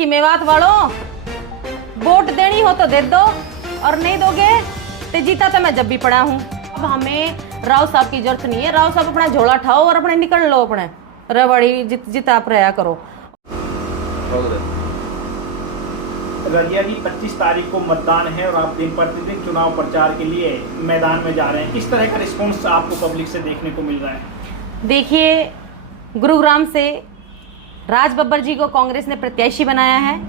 कि मेवात वालों वोट देनी हो तो दे दो और नहीं दोगे तो जीता तो मैं जब भी पड़ा हूँ। अब हमें राव साहब की जरूरत नहीं है। राव साहब अपना झोला उठाओ और अपने निकल लो, अपने रबड़ी जिता प्रया करो। रजिया जी 25 तारीख को मतदान है और आप दिन प्रतिदिन चुनाव प्रचार के लिए मैदान में जा रहे हैं। किस तरह का रिस्पांस आपको पब्लिक से देखने को मिल रहा है? देखिए, गुरुग्राम से राज बब्बर जी को कांग्रेस ने प्रत्याशी बनाया है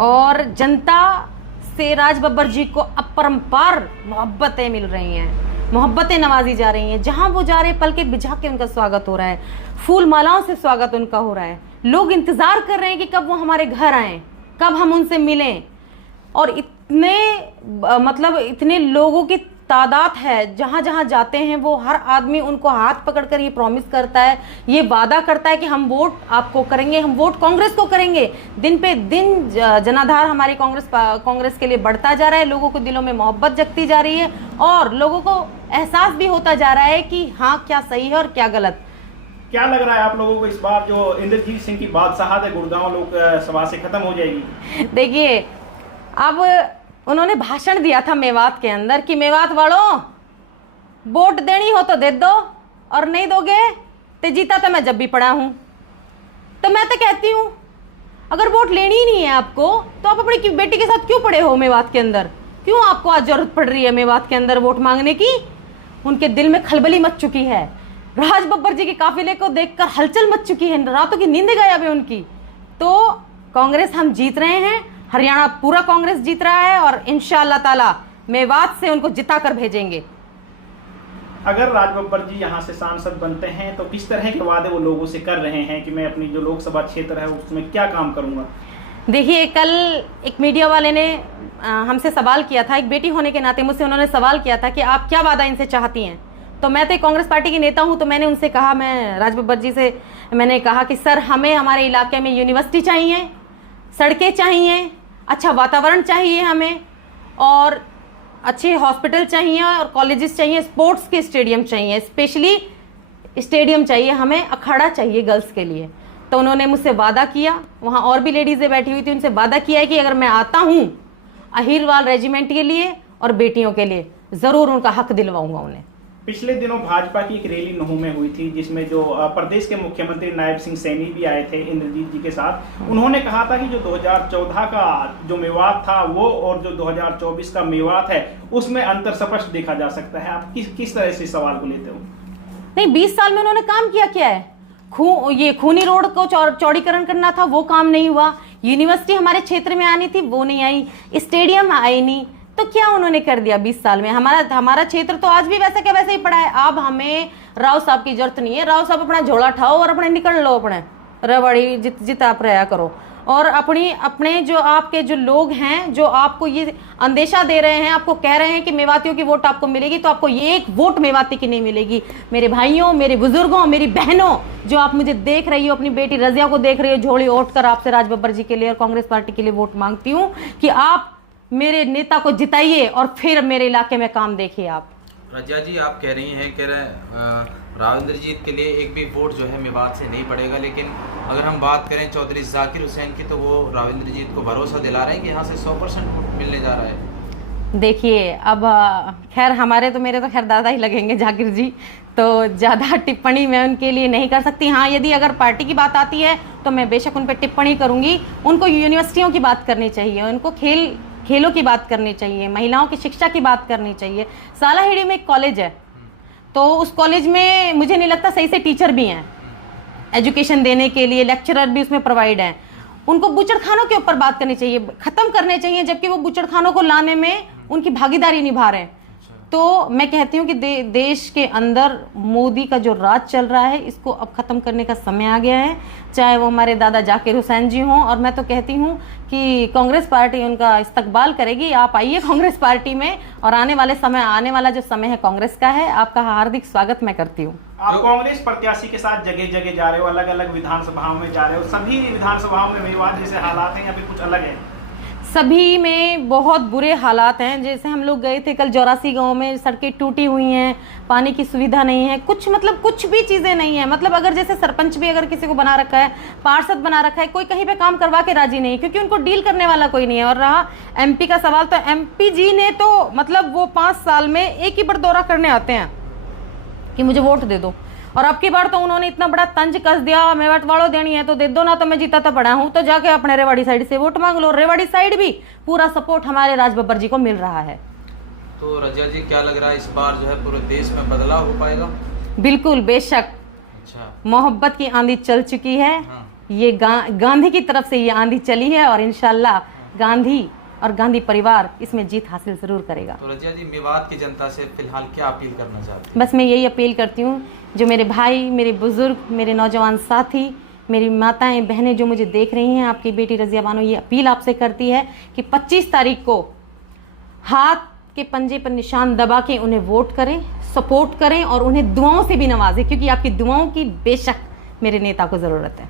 और जनता से राज बब्बर जी को अपरंपार मोहब्बतें मिल रही हैं, मोहब्बतें नवाजी जा रही हैं। जहां वो जा रहे पल के बिछा के उनका स्वागत हो रहा है, फूल मालाओं से स्वागत उनका हो रहा है। लोग इंतजार कर रहे हैं कि कब वो हमारे घर आएं, कब हम उनसे मिलें। और इतने लोगों की तादाद है, जहां जहां जाते हैं वो हर आदमी उनको हाथ पकड़कर ये प्रॉमिस करता है, ये वादा करता है कि हम वोट आपको करेंगे, हम वोट कांग्रेस को करेंगे। दिन पे दिन जनाधार हमारी कांग्रेस के लिए बढ़ता जा रहा है, लोगों को दिलों में मोहब्बत जगती जा रही है और लोगों को एहसास भी होता जा रहा है कि हाँ, क्या सही है और क्या गलत। क्या लग रहा है आप लोगों को इस बार जो इंद्रजीत सिंह की बादशाहत है गुड़गांव लोकसभा से खत्म हो जाएगी? देखिए, अब उन्होंने भाषण दिया था मेवात के अंदर कि मेवात वालों वोट देनी हो तो दे दो और नहीं दोगे तो जीता तो मैं जब भी पड़ा हूं। तो मैं तो कहती हूं, अगर वोट लेनी ही नहीं है आपको तो आप अपनी बेटी के साथ क्यों पड़े हो मेवात के अंदर? क्यों आपको आज जरूरत पड़ रही है मेवात के अंदर वोट मांगने की? उनके दिल में खलबली मच चुकी है, राज बब्बर जी के काफिले को देखकर हलचल मच चुकी है, रातों की नींद गायब है उनकी। तो कांग्रेस हम जीत रहे हैं, हरियाणा पूरा कांग्रेस जीत रहा है और इंशाअल्लाह ताला मेवात से उनको जिता कर भेजेंगे। अगर राज बब्बर जी यहाँ से सांसद बनते हैं तो किस तरह के वादे वो लोगों से कर रहे हैं कि मैं अपनी जो लोकसभा क्षेत्र है उसमें क्या काम करूंगा? देखिए, कल एक मीडिया वाले ने हमसे सवाल किया था, एक बेटी होने के नाते मुझसे उन्होंने सवाल किया था कि आप क्या वादा इनसे चाहती हैं। तो मैं तो कांग्रेस पार्टी की नेता हूं, तो मैंने उनसे कहा, मैं राज बब्बर जी से मैंने कहा कि सर, हमें हमारे इलाके में यूनिवर्सिटी चाहिए, सड़कें चाहिए, अच्छा वातावरण चाहिए हमें, और अच्छे हॉस्पिटल चाहिए और कॉलेजेस चाहिए, स्पोर्ट्स के स्टेडियम चाहिए, स्पेशली स्टेडियम चाहिए हमें, अखाड़ा चाहिए गर्ल्स के लिए। तो उन्होंने मुझसे वादा किया, वहाँ और भी लेडीज़ें बैठी हुई थी, उनसे वादा किया है कि अगर मैं आता हूँ अहिरवाल रेजिमेंट के लिए और बेटियों के लिए, ज़रूर उनका हक दिलवाऊंगा उन्हें। पिछले दिनों भाजपा की एक रैली नूंह में हुई थी जिसमें जो प्रदेश के मुख्यमंत्री नायब सिंह सैनी भी आए थे इंद्रजीत जी के साथ। उन्होंने कहा था कि जो 2014 का जो मेवात था वो और जो 2024 का मेवात है उसमें अंतर स्पष्ट देखा जा सकता है। आप किस तरह से सवाल को लेते हो? नहीं, 20 साल में उन्होंने काम किया क्या है? ये खूनी रोड को चौड़ीकरण करना था, वो काम नहीं हुआ। यूनिवर्सिटी हमारे क्षेत्र में आनी थी, वो नहीं आई। स्टेडियम आई नहीं, तो क्या उन्होंने कर दिया 20 साल में? हमारा क्षेत्र तो आज भी वैसे के वैसे ही पड़ा है। अब हमें राव साहब की जरूरत नहीं है। राव साहब अपना झोला उठाओ और अपने निकल लो, अपने रबड़ी जिता प्रया करो। और अपने जो आपके जो लोग हैं जो आपको ये अंदेशा दे रहे हैं, आपको कह रहे हैं कि मेवातियों की वोट आपको मिलेगी, तो आपको ये एक वोट मेवाती की नहीं मिलेगी। मेरे भाइयों, मेरे बुजुर्गों, मेरी बहनों, जो आप मुझे देख रही हो, अपनी बेटी रजिया को देख रही हो, झोली ओढ़ कर आपसे राज बब्बर जी के लिए और कांग्रेस पार्टी के लिए वोट मांगती हूँ कि आप मेरे नेता को जिताइए और फिर मेरे इलाके में काम देखिए। आप रजिया जी, आप कह रही हैं राव इंद्रजीत के लिए एक भी वोट जो है मेवात से नहीं पड़ेगा, लेकिन अगर हम बात करें चौधरी जाकिर हुसैन की तो वो राव इंद्रजीत को भरोसा दिला रहे हैं कि यहाँ से 100% वोट मिलने जा रहा है। देखिए, अब खैर मेरे तो खैर दादा ही लगेंगे जाकिर जी, तो ज़्यादा टिप्पणी मैं उनके लिए नहीं कर सकती। हाँ, यदि अगर पार्टी की बात आती है तो मैं बेशक उन पर टिप्पणी करूँगी। उनको यूनिवर्सिटियों की बात करनी चाहिए, उनको खेलों की बात करनी चाहिए, महिलाओं की शिक्षा की बात करनी चाहिए। सालाहिड़ी में एक कॉलेज है, तो उस कॉलेज में मुझे नहीं लगता सही से टीचर भी हैं एजुकेशन देने के लिए, लेक्चरर भी उसमें प्रोवाइड हैं। उनको बूचड़खानों के ऊपर बात करनी चाहिए, ख़त्म करने चाहिए, जबकि वो बूचड़खानों को लाने में उनकी भागीदारी निभा रहे हैं। तो मैं कहती हूँ कि देश के अंदर मोदी का जो राज चल रहा है, इसको अब ख़त्म करने का समय आ गया है, चाहे वो हमारे दादा जाकिर हुसैन जी हों। और मैं तो कहती हूँ कि कांग्रेस पार्टी उनका इस्तकबाल करेगी। आप आइए कांग्रेस पार्टी में, और आने वाला जो समय है कांग्रेस का है। आपका हार्दिक स्वागत मैं करती हूँ। आप कांग्रेस प्रत्याशी के साथ जगह जगह जा रहे हो, अलग अलग विधानसभाओं में जा रहे हो, सभी विधानसभाओं में मेवात जैसे हालात हैं या फिर कुछ अलग है? सभी में बहुत बुरे हालात हैं। जैसे हम लोग गए थे कल जौरासी गांव में, सड़कें टूटी हुई हैं, पानी की सुविधा नहीं है, कुछ मतलब कुछ भी चीज़ें नहीं है। मतलब अगर जैसे सरपंच भी अगर किसी को बना रखा है, पार्षद बना रखा है, कोई कहीं पे काम करवा के राजी नहीं, क्योंकि उनको डील करने वाला कोई नहीं है। और रहा एमपी का सवाल, तो एमपी जी ने तो मतलब वो 5 साल में एक ही बार दौरा करने आते हैं कि मुझे वोट दे दो। और अब की बार तो उन्होंने इतना बड़ा तंज कस दिया, मेवाट वालों देनी है तो दे दो, ना तो मैं जीता तो पड़ा हूं, तो जाके अपने रेवाड़ी साइड से वोट मांग लो। रेवाड़ी साइड भी पूरा सपोर्ट हमारे राज बब्बर जी को मिल रहा है। तो रजिया जी क्या लग रहा है इस बार जो है पूरे देश में बदलाव हो पाएगा? बिल्कुल, बेशक। अच्छा, मोहब्बत की आंधी चल चुकी है। हाँ। ये गांधी की तरफ से ये आंधी चली है और इंशाल्लाह गांधी और गांधी परिवार इसमें जीत हासिल जरूर करेगा। तो रजिया जी मेवात की जनता से फिलहाल क्या अपील करना चाहते हैं? बस मैं यही अपील करती हूँ, जो मेरे भाई, मेरे बुजुर्ग, मेरे नौजवान साथी, मेरी माताएं बहनें जो मुझे देख रही हैं, आपकी बेटी रजिया बानो ये अपील आपसे करती है कि 25 तारीख को हाथ के पंजे पर निशान दबा के उन्हें वोट करें, सपोर्ट करें और उन्हें दुआओं से भी नवाजें, क्योंकि आपकी दुआओं की बेशक मेरे नेता को ज़रूरत है।